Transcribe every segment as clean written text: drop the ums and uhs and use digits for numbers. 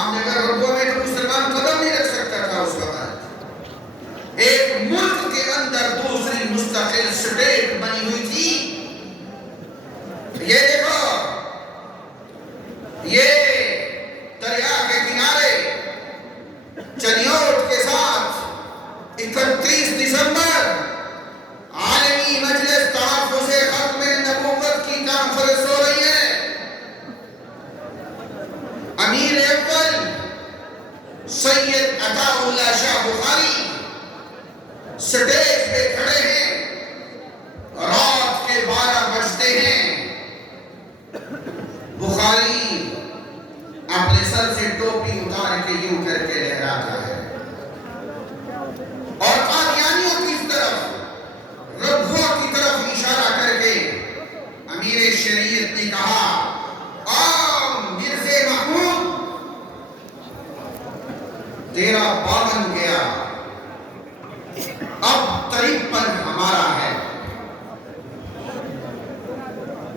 جام نگر ربوہ میں تو مسلمان قدم نہیں رکھ سکتا تھا اس وقت. ایک ملک کے اندر دوسری مستقل سٹیٹ بنی ہوئی تھی. یہ دیکھو، یہ دریا کے کنارے چنیوٹ کے ساتھ 31 دسمبر عالمی مجلس تحفظ ختم نبوت کی کانفرنس ہو رہی ہے. امیر اول سید عطا اللہ شاہ بخاری سٹیج پہ کھڑے ہیں. رات کے 12 بجتے ہیں. بخاری اپنے سر سے ٹوپی اتار کے یوں کر کے لہراتا ہے اور قادیانیوں کی طرف، ربوہ کی طرف اشارہ کر کے امیر شریعت نے کہا، مرزا محمود تیرا 52 گیا، اب 53 ہمارا ہے.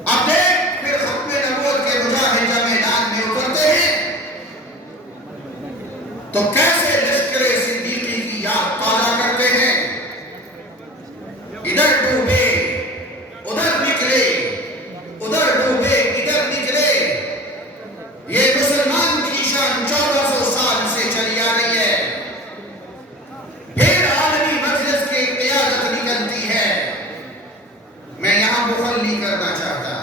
اب دیکھ پھر ختم نبوت کے مجاہد جب میدان میں اترتے ہیں تو کیسے لشکر صدیقی کی یاد تازہ کرتے ہیں. ادھر ڈوبے ادھر نکلے، ادھر ڈوبے ادھر نکلے. یہ مسلمان کی شان 1400 سال سے چلی آ رہی ہے. پھر عالمی مجلس کی قیادت نکلتی ہے. میں یہاں بخل نہیں کرنا چاہتا.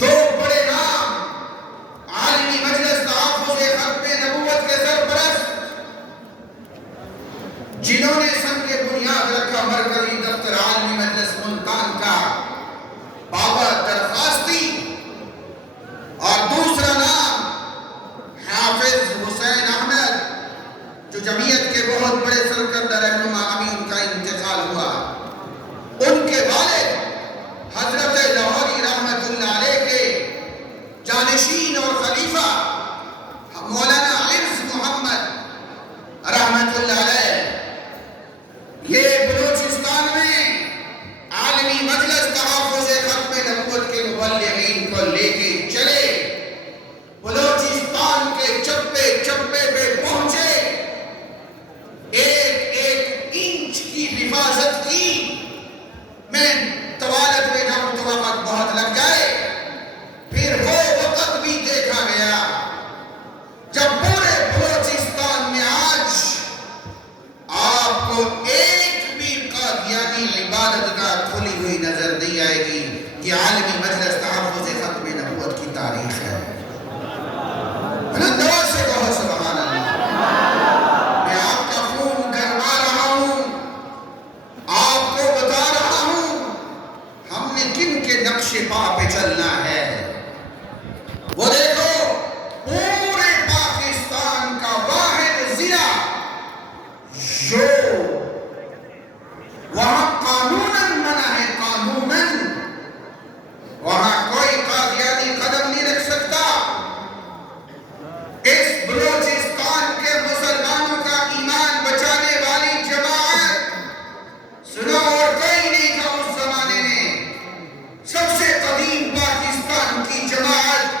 دو بڑے نام عالمی مجلس تحفظ ختم نبوت کے سرپرست، جنہوں نے سن کے بنیاد رکھا مرکزی دفتر عالمی مجلس ملتان کا، بابا درخواستی، اور دوسرا نام حافظ حسین احمد جو جمعیت کے بہت بڑے سرکردہ رہنما، ابھی ان کا انتقال ہوا. ان کے والد حضرت لاہوری رحمت اللہ علیہ کے جانشین اور خلیفہ مولانا عرض محمد رحمت اللہ علیہ، یہ بلوچستان میں عالمی مجلس تحفظ ختم نبوت کے مبلغین کو لے کے چلے. بلوچستان کے چپے چپے پہ پہنچے، ایک ایک انچ کی حفاظت کی. میں طوالت میں جاؤں تو وقت بہت لگ جائے. پھر وہ وقت بھی دیکھا گیا جب پورے بلوچستان میں آج آپ کو ایک بھی قادیانی عبادت گاہ کھلی ہوئی نظر نہیں آئے گی. یہ عالمی مجلس تحفظ ختم نبوت کی تاریخ ہے. بلند آواز سے کہو سبحان اللہ. میں آپ کا خون گرما رہا ہوں، آپ کو بتا رہا ہوں ہم نے کن کے نقش پا پہ چلنا ہے. وہ دیکھو، پورے پاکستان کا واحد ضلع جو وہاں قانوناً منع ہے، قانوناً وہاں کوئی قادیانی قدم نہیں رکھ سکتا. اس بلوچستان کے مسلمانوں کا ایمان بچانے والی جماعت، سنو، اور کوئی نہیں تھا اس زمانے میں. سب سے قدیم پاکستان کی جماعت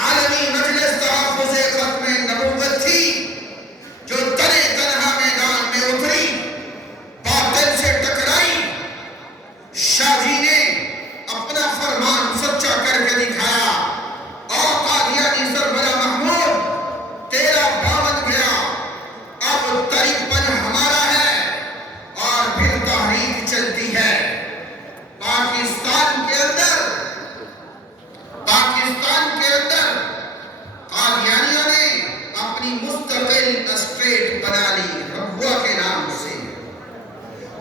عالمی مجلس تحفظ ختم نبوت تھی، جو تنے تنہا میدان میں اتری، باطل سے ٹکرائی. شاہ جی نے اپنا فرمان سچا کر کے دکھایا. اور قادیانی سربراہ محمود تیرا 52 گیا، اب 53 ہمارا ہے. اور پھر تحریک چلتی ہے پاکستان کے اندر. قادیانیوں نے اپنی مستقل اسٹیٹ بنا لی ربوہ کے نام سے.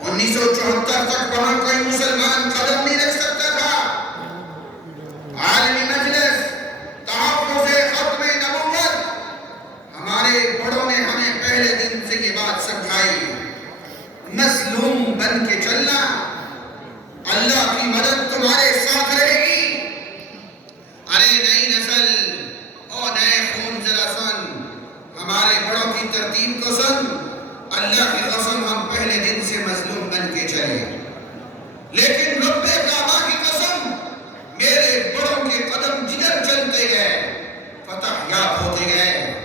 1974 تک وہاں کوئی مسلمان قدم نہیں رکھ سکتا تھا. عالمی مجلس تحفظ ختم نبوت، ہمارے بڑوں نے ہمیں پہلے دن سے یہ بات سمجھائی، مظلوم بن کے چلنا، اللہ کی مدد تمہارے ساتھ رہے گی. ارے نئی نسل، او نئے خون، ذرا سن، ہمارے بڑوں کی ترتیب کو سن. اللہ کی قسم ہم پہلے دن سے مظلوم بن کے چلے، لیکن رب کعبہ کی قسم میرے بڑوں کے قدم جدھر چلتے گئے فتح یاب ہوتے گئے.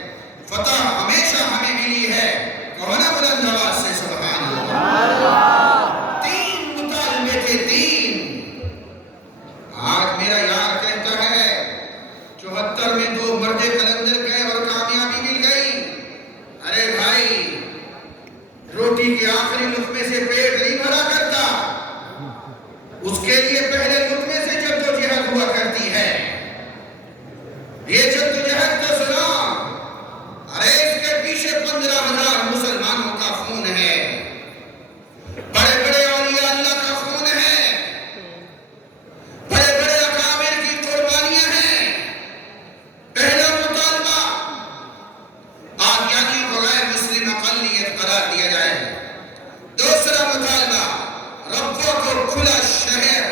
یہ جدوجہد تو سنا، ارے اس کے پیچھے 15,000 مسلمانوں کا خون ہے، بڑے بڑے اولیاء اللہ کا خون ہے، بڑے بڑے اکابر کی قربانیاں ہیں۔ پہلا مطالبہ قادیانی کو غیر مسلم اقلیت قرار دیا جائے۔ دوسرا مطالبہ ربوہ کو کھلا شہر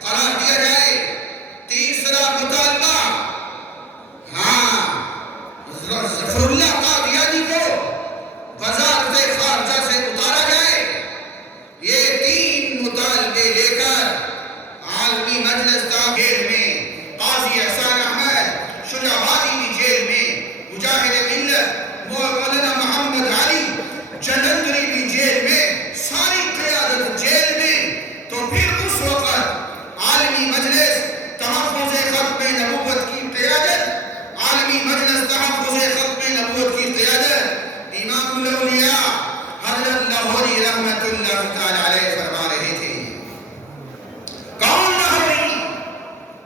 قرار دیا جائے۔ تیسرا مطالبہ ظفر اللہ قادیانی کو وزارت خارجہ سے اتارا جائے۔ یہ 3 مطالبے لے کر عالمی مجلس جیل میں، قاضی احسان احمد شجاعتی بھی جیل میں، مجاہد ملت مولانا محمد علی جلندری بھی جیل میں، ساری قیادت جیل میں، تو پھر اس وقت عالمی مجلس تحفظ ختم نبوت کی قیادت، عالمی مجلس تحفظ ختم نبوت کی قیادت امام الاولیاء حضرت لاہوری رحمت اللہ تعالی علیہ فرما رہے تھے۔ کون لاہوری؟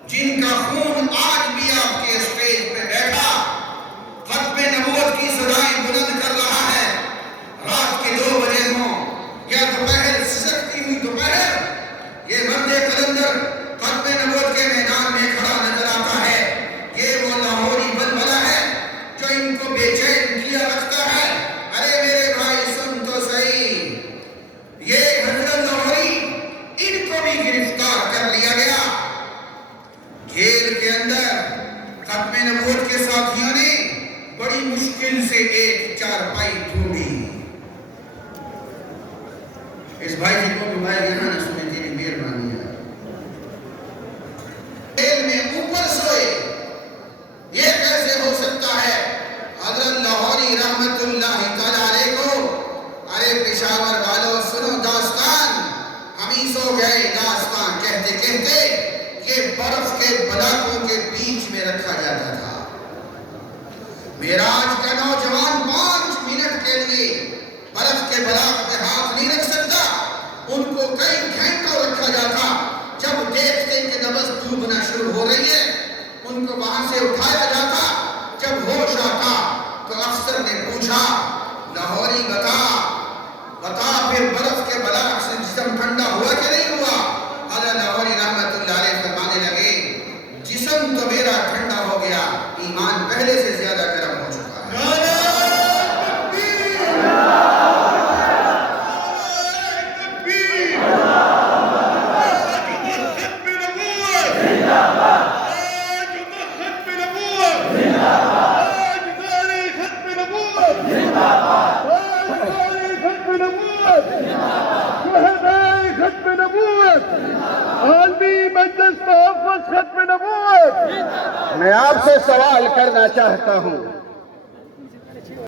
جن کا خون آج بھی آپ کے اسٹیج پہ بیٹھا ختم نبوت کی صدائیں بلند کر رہا ہے، رات کے 2 بجے ہوں یا دوپہر سسکتی ہوئی دوپہر، یہ مرد قلندر ختم نبوت کے میدان میں کھڑا نظر آتا ہے۔ یہ وہ لاہوری بلبلہ ہے جو ان کو بے چین کیا رکھتا ہے۔ ارے میرے بھائی سن تو صحیح، یہ حضرت لاہوری، ان کو بھی گرفتار کر لیا گیا۔ جیل کے اندر ختم نبوت کے ساتھیوں نے بڑی مشکل سے ایک چارپائی ڈھونڈی۔ اس بھائی جی کو بھائی یہاں نہ سنے، تیری مہربانی ہے۔ جیل میں اوپر سوئے، یہ کیسے ہو سکتا ہے؟ حضرت لاہوری رحمت اللہ تعالی علیہ کو، ارے پشاور والوں سنو داستان، ہم ہی سو گئے داستان کہتے کہتے۔ یہ برف کے بلاکوں کے بیچ میں رکھا جاتا تھا۔ معراج کا نوجوان 5 منٹ کے لیے برف کے بلاک پہ ہاتھ نہیں رکھ سکتا، ان کو کئی گھنٹوں رکھا جاتا۔ جب دیکھتے کہ نبض ڈوبنا شروع ہو رہی ہے، ان کو وہاں سے اٹھایا جاتا۔ جب ہوش آتا تو افسر نے پوچھا، لاہوری بتا پھر برف کے بلاک سے جسم ٹھنڈا ہوا کہ نہیں ہوا؟ حضرت لاہوری رحمت اللہ علیہ فرمانے لگے، جسم تو میرا ٹھنڈا ہو گیا، ایمان پہلے سے زیادہ گرم ہو چکا ہے۔ میں آپ سے سوال کرنا چاہتا ہوں،